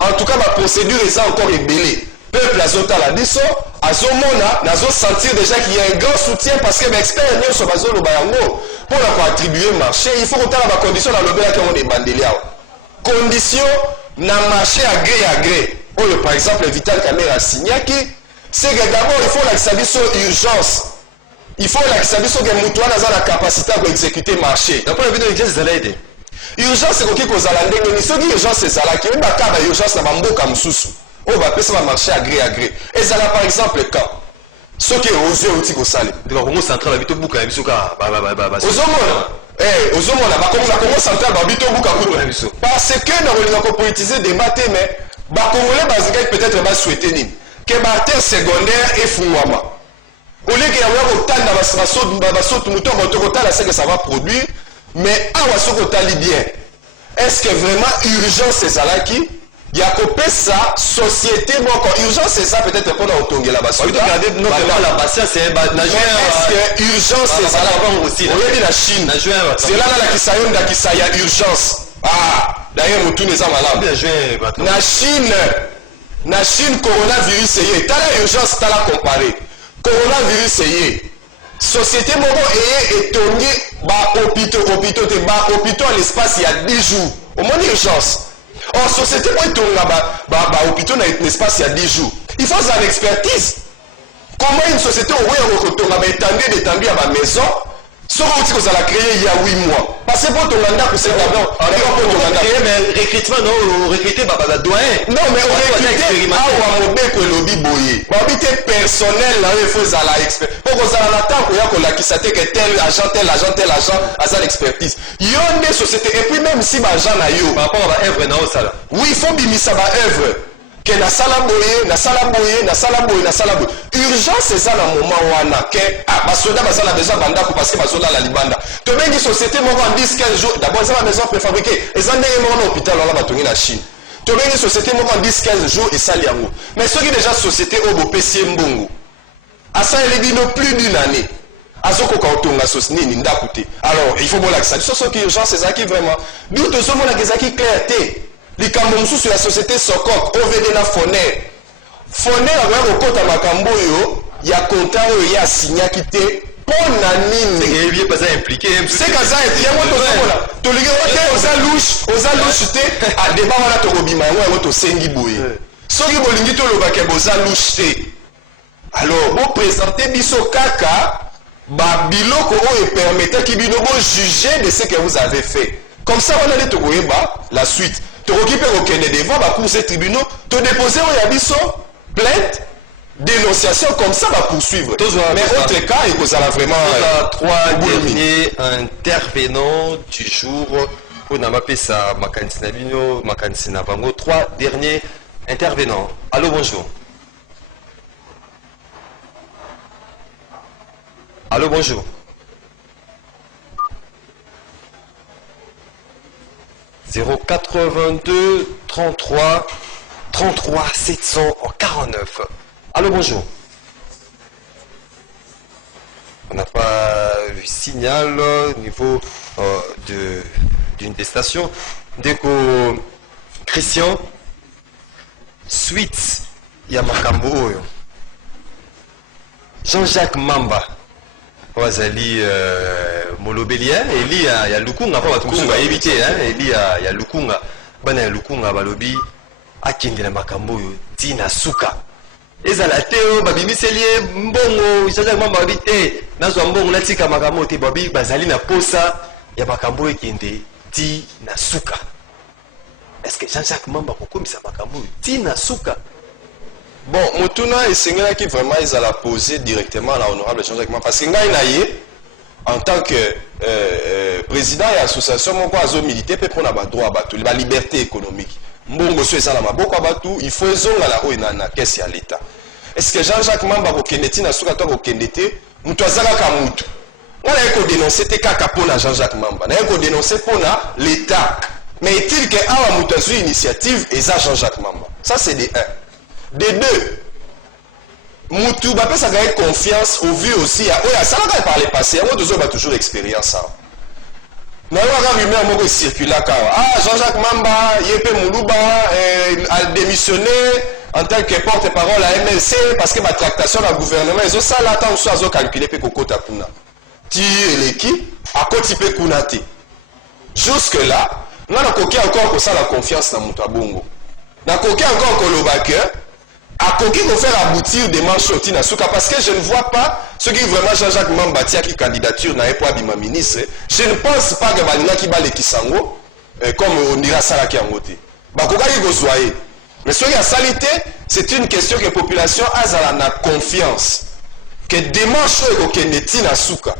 en tout cas baprocédure eza encore ebele peuple azotala biso azomona nazosentir déjà qu'il y a un grand soutien parce que baexpert nyonso bazoloba yango mpona koattribuer marché il faut kotala bacondition nalobelaki yango na ebandeli awa condition na marché à gré à gré oyo par exemple Vital Kamerhe asignaki c'est que d'abord il faut lakisa biso urgence il faut lakisa biso ke moto wana aza na capacité ya koexécuter marché napona bino urgence ezala ete urgence ekoki kozala ndenge nini soki urgence ezalaki oyo bakaba urgence na bamboka mosusu oyo bapesa bamarché à gré ezala par exemple quand soki ozwi euti kosala kongo central babi tobuka na biso kaka ozomona bakongo na congo central babi tobuka kutu na biso parce que na kolinga kopolitiser débat te mais bakongolais bazingaki peut-être basouete nini ke baartère secondaire efungwama oleki yango ya kotanda basotu motongo tokotala seke ça va produire mais awa soki otali bien est-ce que vraiment urgence ezalaki ya kopesa société moko urgence eza peut-être mpona kotongela basoda est-ce que urgence ezalaki oyebi na chine zela nalakisa yo ndakisa ya urgence d'ailleurs motuni eza malamu na chine coronavirus eye tala urgence tala compare coronavirus eye société moko eye etongi bahôpitaux te bahôpitaux à l'espace ya 10 jours omoni urgence or société moko etonga bahôpitaux na l'espace ya 10 jours il faut ça l'expertise comment une société okoya kotonga baétendue ya bamaison soki outi kozala créé il y a 8 mois parce que mpo tonga ndako c'est d'abord mais recrutement non recruter badoyen non mais orecrute awa mobeko elobi boye babi te personnel na oyo efo ezala expert mpo kozala na ntango ya kolakisa te ke tel agent aza l'expertise yo nde société et puis même si baagent na yo par rapport à baœuvre na osala oui il faut bimisa baœuvre ke nasala boye urgence eza na moment wana ke basoda baza na besoin bandako parce que bazolala libanda tobengi société moko en 10-15 jours d'abord eza bamaison préfabriqué eza ndenge moko na hôpital wana batongi na chine tobengi société moko en 10-15 jours esali yango mais soki déjà société oyo bopesi ye mbongo asaleli bino plus d'une année azokoka kotonga nini ndako te alors il faut bolakisa biso soki urgence ezalaki vraiment bino tozomonaka ezalaki clair te likambo mosusu ya société sokok ovd na foner akoya kokota makambo oyo ya contrat oyo ye asignaki te mpo na nini sekaza yango tozomona tolingi te oza louche te adeba wana tokobima yango tosengi boye soki bolingi tolobake boza louche te alors boprésente biso kaka babiloko oyo epermetaki bino bojuge de ce que vous avez fait comme ça wana nde tokoyeba la suite tokoki mpe kokende devant bacours et tribunaux todépose oyo ya biso plainte dénonciation comme ça va poursuivre. Mais autre cas, il y a vraiment... Trois derniers intervenants du jour. On a mappé ça, Makansina Bino, Makansina Bango. Trois derniers intervenants. Allô, bonjour. Allô, bonjour. « 082 33 33 749. Allô, bonjour. On n'a pas le signal au niveau d'une des stations. Déco Christian, Suite Yamakambo, Jean-Jacques Mamba. Wazali Molobelien, Eli ya Lukunga, pas Lukunga éviter, hein, Eli ya Lukunga, bana Lukunga balobi, akindi na makambo yo, tina suka. Ezala teo babimiselie mbongo, Jean-Jacques Mamba habite, nazo mbongo natika makambo te babi bazali na posa ya makambo ekende tina suka. Est-ce que Jean-Jacques Mamba kokomisa makambo tina suka? Bon, Mutuna et Sengela qui vraiment ils allaient poser directement à l'honorable Jean-Jacques Mamba. Parce que en tant que président de l'association, mon quoi militaire peut prendre le droit à battre, la liberté économique. Mbongo so ça la maboko abatu, il faut zonga la oina na caisse ya l'État. Est-ce que Jean-Jacques Mamba ko kendeti na suka to ko kendete, mutu azaka ka mutu. On a ko dénoncer te kaka pona Jean-Jacques Mamba. Na ko dénoncer pona l'État. Mais est-il que awa mutu azu initiative et ça Jean-Jacques Mamba. Ça c'est des 1. Des 2, Moutou Bapé ça gagne confiance au vu aussi. Oui, ça va par le passé. Moi, deux autres toujours expérience. Nous avons rumeur moi circule là. Ah, Jean-Jacques Mamba, Yepé Moulouba a démissionné en tant que porte-parole à MLC parce que ma tractation dans le gouvernement, ils ont ça là, tant que soit calculé pour Koko Tapuna. Ti l'équipe, à côté de Kunati. Jusque là, nous avons encore ça la confiance dans Moutou Bongo. Nous avons encore Kolobake. À Koki nous faire aboutir des manches au Tinasuka parce que je ne vois pas ce qui vraiment Jean-Jacques Mamba qui candidature n'a pas bima ministre. Je ne pense pas que Balina qui va les Kisango comme on dira ça là qui a voté. Bakoka qui gozoye. Mais ce qui a salité, c'est une question que la population a confiance que des manches au Tinasuka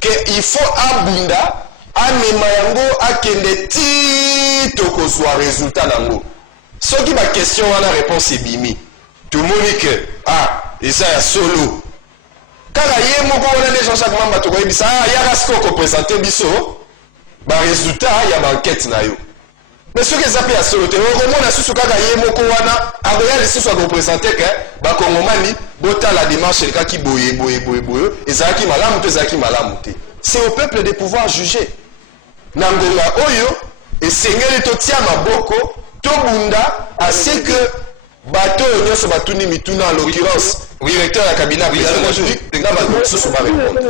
que il faut abunda amemayango akende ti tokozwa résultat nango. Ce qui ma question à la réponse est bimi. Tout le monde dit que et ça y a solo. Quand il y a un Jean-Jacques Mamba to koyi bisa il y a rasko ko présenter biso ba résultat il y a enquête na yo. Mais ce que ça peut à solo te vraiment na susu kaka yé moko wana aboya les susu ko présenter que ba kongomani bota la démarche le qui boye ezaki malamu te ezaki malamu te. C'est au peuple de pouvoir juger. Nangonga oyo et sengeli to tia maboko Tobunda, ainsi que bateau nyonso batuni mituna en l'occurrence directeur de la cabinet président de la République na bateau sous ba répondre.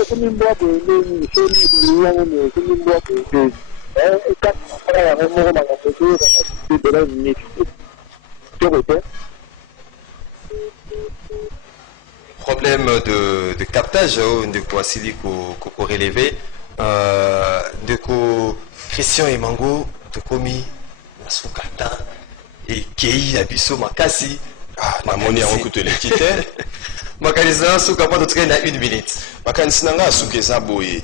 Problème de captage de quoi Sili ko relevé de ko Christian et Mango de komi Sukata et Kei Abisso Makasi. Namoni a recoute l'équité. Makanisa Sukapa de train à 1 minute. Makanisanga Sukeza Boye.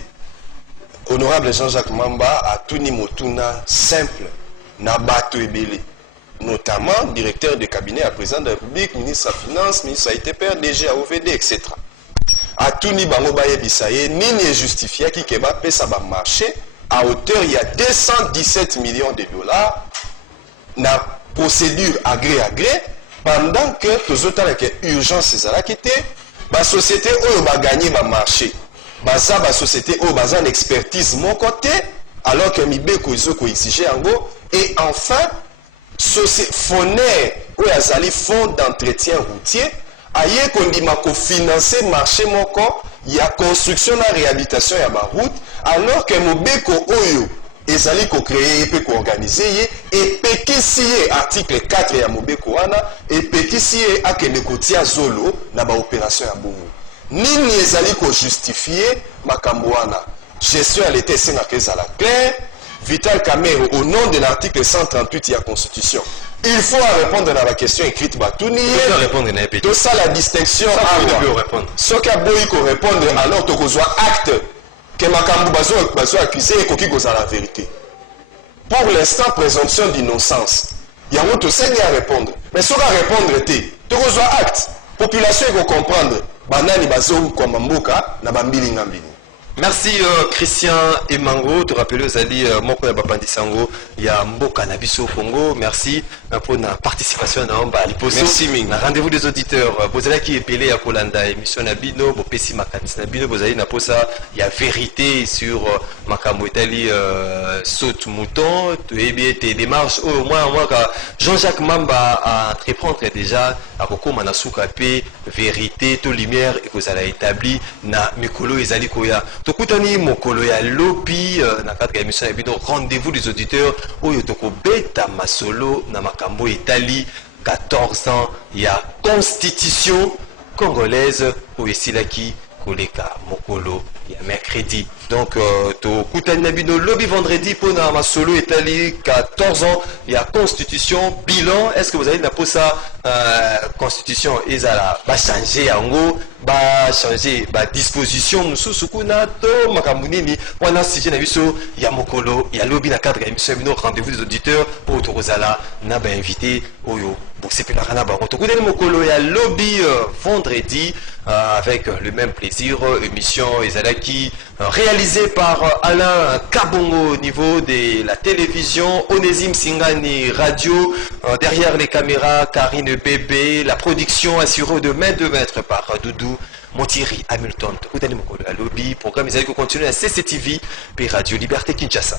Honorable Jean-Jacques Mamba a Tuni Motuna simple Nabato Ebele. Notamment directeur de cabinet à président de la République, ministre des Finances, ministre AITPR, DG à OVD, etc. A Tuni Bango Baye Bissaye, Nini est justifié qui Keba Pesa ba marché à hauteur il y a 217 millions de dollars. Na procédure agré pendant que tous autres avec urgence c'est là qui était la société où va gagner ma marché baza ba société où baza expertise mon côté alors que mibeko izoko exiger en gros et enfin société Foner où azali fonds d'entretien routier aye kondima ko financer marché moko il y a construction na réhabilitation ya ba route alors que mobeko oyo ezali ko créer et ko organiser et pekisi article 4 ya mobeko wana et pekisi akende kotia zolo na ba opération ya bongo nini ezali ko justifier makambo wana gestion à l'état singa kezala clair Vital Kamerhe au nom de l'article 138 de la Constitution il faut répondre à la question écrite batuni Faut répondre na epete. tout ça la distinction Ça peut répondre. ce qu'a boyi ko répondre alors to kozwa acte que makambu bazo accusé et koki koza la vérité pour l'instant présomption d'innocence yango to sengi à répondre mais ce qu'a répondre té to kozwa acte population ko comprendre banani bazo kwa mboka na bambili ngambini. Merci Christian Emango, te rappelle Zali moko ya bapandisango ya mboka na biso Congo. Merci pour la participation na omba liposo. Merci mingi. Rendez-vous des auditeurs. Bozala qui epelé ya kolanda émission na bino, bo pesi makanisi na bino bozali na posa ya vérité sur makambo etali saute mouton, et bien tes démarches au moins ka Jean-Jacques Mamba a entreprendre déjà à kokoma na suka pe vérité to lumière et kozala établi na mikolo ezali koya. Tokutani mokolo ya lobi na cadre ya émission ya bino rendez-vous des auditeurs oyo tokobeta masolo na makambo etali 14 ans ya constitution congolaise oyo esilaki koleka mokolo ya mercredi. Donc tokutani na bino lobi vendredi pona masolo etali 14 ans ya constitution bilan. Est-ce que vous avez na posa constitution ezala ba changer yango ba changer ba disposition mususu kuna to makambo nini wana sujet na biso ya mokolo ya lobi na cadre ya émission bino rendez-vous des auditeurs pour tokozala na ba invité oyo bosepelaka na bango tokutani mokolo ya lobi vendredi avec le même plaisir émission ezalaki réalisée par Alain Kabongo au niveau de la télévision, Onésime Singani radio, derrière les caméras Karine Bébé, la production assurée de main de maître par Doudou Montiri Hamilton. Tokutani mokolo ya lobi, programme ezali ko continuer à CCTV et Radio Liberté Kinshasa.